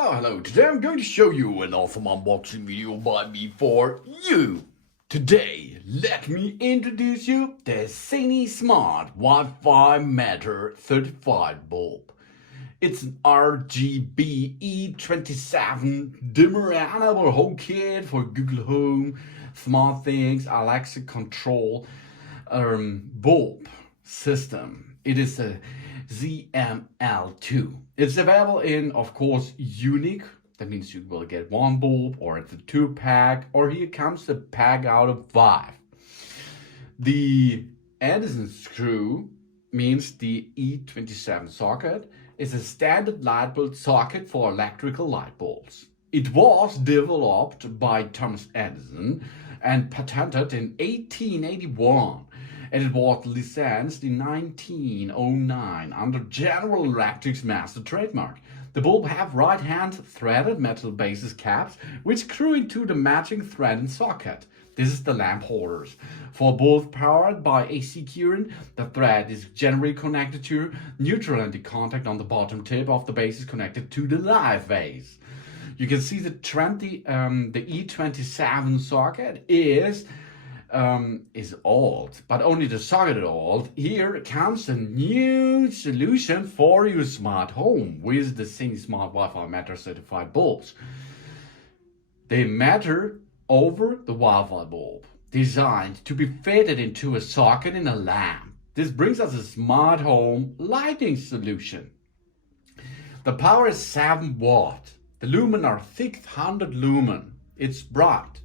Hello. Today I'm going to show you an awesome unboxing video by me for you. Today, let me introduce you the Zemismart WiFi Matter certified bulb. It's an RGB E27 dimmer enable home kit for Google Home, SmartThings, Alexa control bulb system. It is a ZML2. It's available in, of course, unique. That means you will get one bulb, or it's a 2-pack, or here comes a pack out of 5. The Edison screw means the E27 socket is a standard light bulb socket for electrical light bulbs. It was developed by Thomas Edison and patented in 1881. And it was licensed in 1909 under General Electric's master trademark. The bulb have right-hand threaded metal basis caps which screw into the matching thread and socket. This is the lamp holders. For bulbs powered by AC current, the thread is generally connected to neutral and the contact on the bottom tip of the base is connected to the live base. You can see the E27 socket is old, but only the socket is old. Here comes a new solution for your smart home with the Zemismart WiFi Matter certified bulbs. They matter over the Wi-Fi bulb, designed to be fitted into a socket in a lamp. This brings us a smart home lighting solution. The power is 7 watt. The lumen are 600 lumen. It's bright.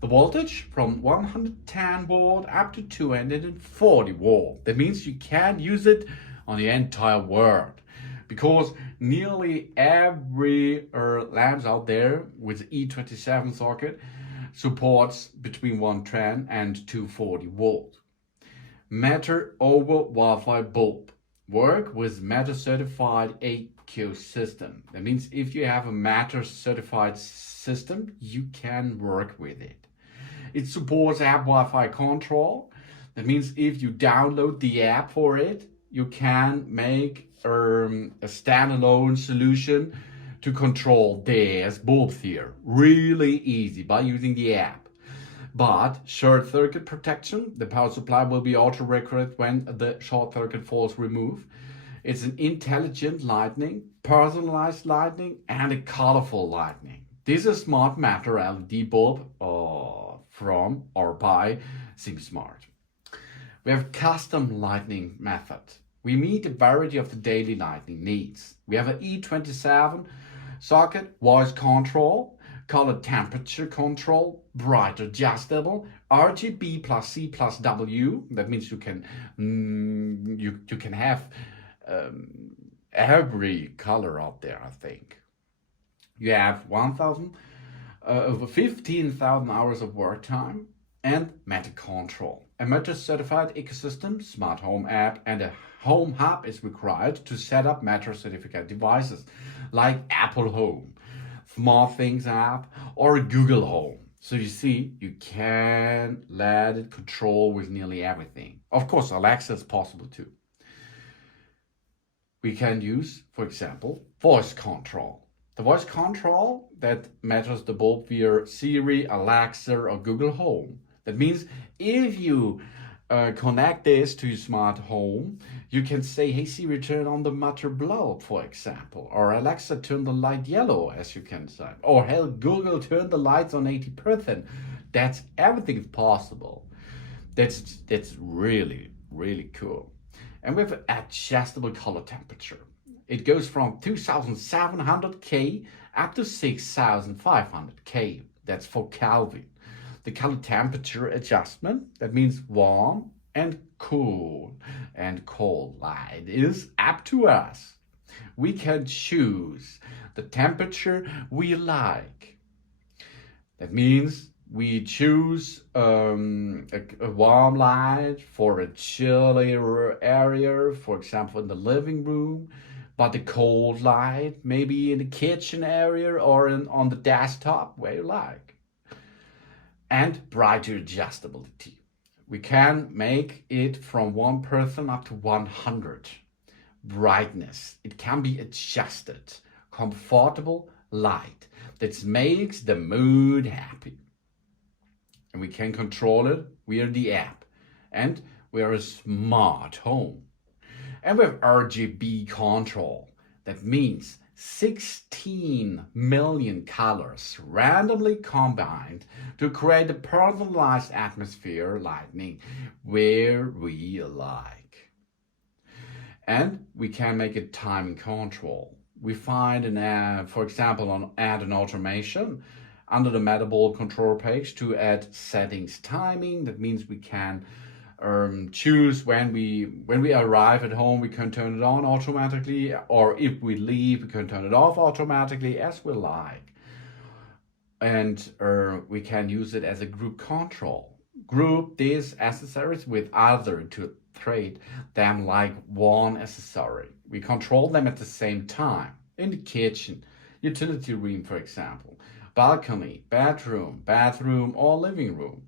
The voltage from 110 volt up to 240 volt. That means you can use it on the entire world, because nearly every lamps out there with E27 socket supports between 110 and 240 volt. Matter over Wi-Fi bulb. Work with Matter certified AQ system. That means if you have a Matter certified system, you can work with it. It supports app Wi-Fi control. That means if you download the app for it, you can make a standalone solution to control these bulbs here. Really easy by using the app. But short circuit protection, the power supply will be auto-regulated when the short circuit falls removed. It's an intelligent lighting, personalized lighting, and a colorful lighting. This is a smart Matter LED bulb from or by Zemismart. We have custom lighting method. We meet a variety of the daily lighting needs. We have an E27 socket, voice control, color temperature control, bright adjustable, RGB plus C plus W. That means you can have every color out there, I think. You have over 15,000 hours of work time and Matter control. A Matter certified ecosystem, smart home app, and a home hub is required to set up Matter certificate devices like Apple Home, SmartThings app, or Google Home. So you see, you can let it control with nearly everything. Of course, Alexa is possible too. We can use, for example, voice control. The voice control that matters the bulb via Siri, Alexa, or Google Home. That means if you connect this to your smart home, you can say, hey Siri, turn on the Matter bulb, for example. Or Alexa, turn the light yellow, as you can say. Or hey Google, turn the lights on 80%. That's everything is possible. That's really, really cool. And we have adjustable color temperature. It goes from 2700 K up to 6500 K. That's for Kelvin. The color temperature adjustment, that means warm and cool and cold light, is up to us. We can choose the temperature we like. That means we choose a warm light for a chilly area, for example in the living room, but the cold light maybe in the kitchen area or on the desktop, where you like. And brighter adjustability. We can make it from 1% up to 100. Brightness, it can be adjusted. Comfortable light that makes the mood happy. And we can control it via the app. And we are a smart home. And we have RGB control. That means 16 million colors randomly combined to create a personalized atmosphere lighting where we like. And we can make it timing control. We find an app, for example, add an automation under the metabolic control page to add settings timing. That means we can choose when we arrive at home, we can turn it on automatically, or if we leave, we can turn it off automatically as we like. And we can use it as a group control. Group these accessories with other to treat them like one accessory. We control them at the same time. In the kitchen, utility room, for example, balcony, bathroom, or living room.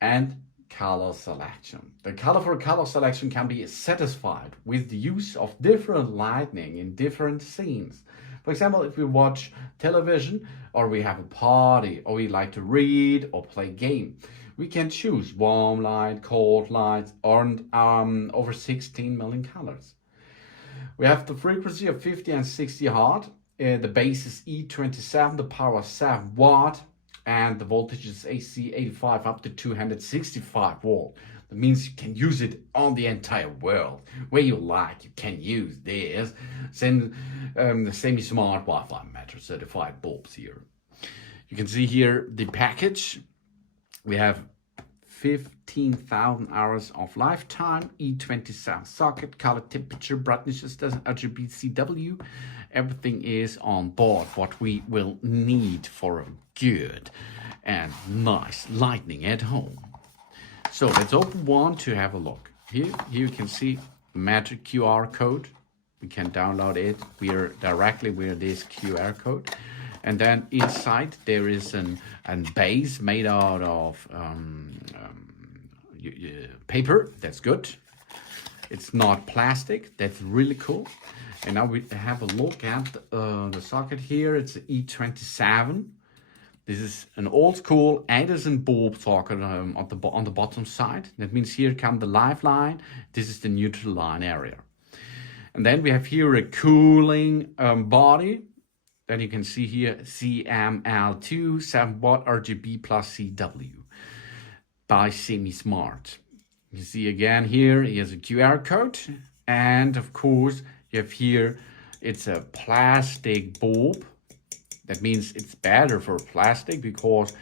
And color selection. The color selection can be satisfied with the use of different lighting in different scenes. For example, if we watch television, or we have a party, or we like to read or play game, we can choose warm light, cold lights, or over 16 million colors. We have the frequency of 50 and 60 Hz. The base is E27, the power is 7 watt. And the voltage is AC 85 up to 265 volt. That means you can use it on the entire world. Where you like, you can use this. Send the Zemismart WiFi Matter certified bulbs here. You can see here the package. We have 15,000 hours of lifetime, E27 socket, color, temperature, brightness, RGB CW. Everything is on board, what we will need for a good and nice lighting at home. So let's open one to have a look. Here you can see Matter QR code. We can download it directly with this QR code. And then inside there is a base made out of paper. That's good. It's not plastic. That's really cool. And now we have a look at the socket here. It's an E27. This is an old school Edison bulb socket on the bottom side. That means here comes the lifeline. This is the neutral line area. And then we have here a cooling body. Then you can see here CML2 7 watt RGB plus CW by Zemismart. You see again here, here's a QR code. And of course, you have here, it's a plastic bulb. That means it's better for plastic because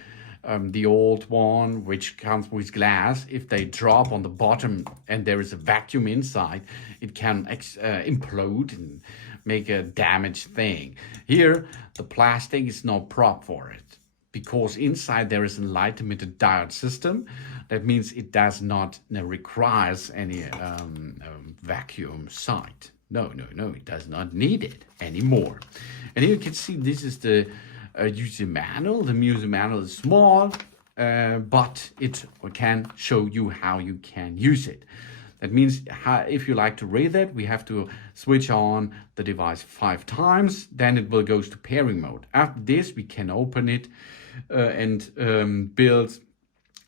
the old one, which comes with glass, if they drop on the bottom and there is a vacuum inside, it can implode and make a damaged thing. Here, the plastic is no prop for it because inside there is a light emitted diode system. That means it does not requires any vacuum site. No, it does not need it anymore. And here you can see this is the user manual. The user manual is small, but it can show you how you can use it. That means if you like to read it, we have to switch on the device 5 times, then it will go to pairing mode. After this, we can open it and build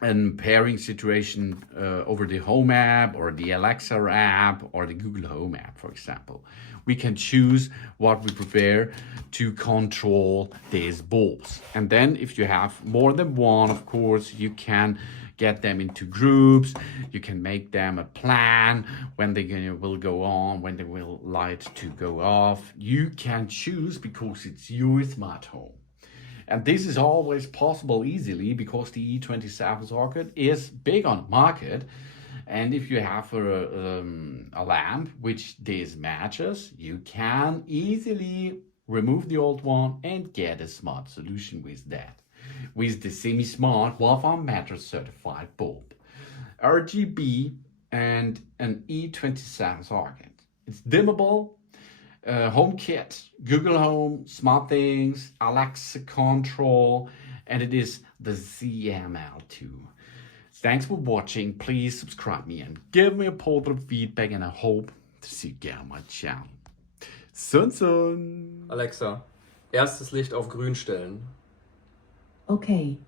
a pairing situation over the Home app or the Alexa app or the Google Home app, for example. We can choose what we prefer to control these bulbs. And then if you have more than one, of course, you can get them into groups. You can make them a plan when they will go on, when they will light to go off. You can choose because it's your smart home. And this is always possible easily because the E27 socket is big on the market. And if you have a lamp which this matches, you can easily remove the old one and get a smart solution with that. With the Zemismart WiFi Matter certified bulb, RGB and an E27 socket. It's dimmable. HomeKit, Google Home, SmartThings, Alexa Control, and it is the ZML2. Thanks for watching. Please subscribe me and give me a positive feedback, and I hope to see you again on my channel. Sun. Alexa, Erstes Licht auf grün stellen. Okay.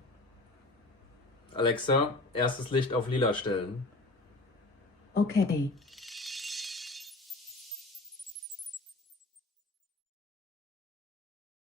Alexa, erstes Licht auf lila stellen. Okay.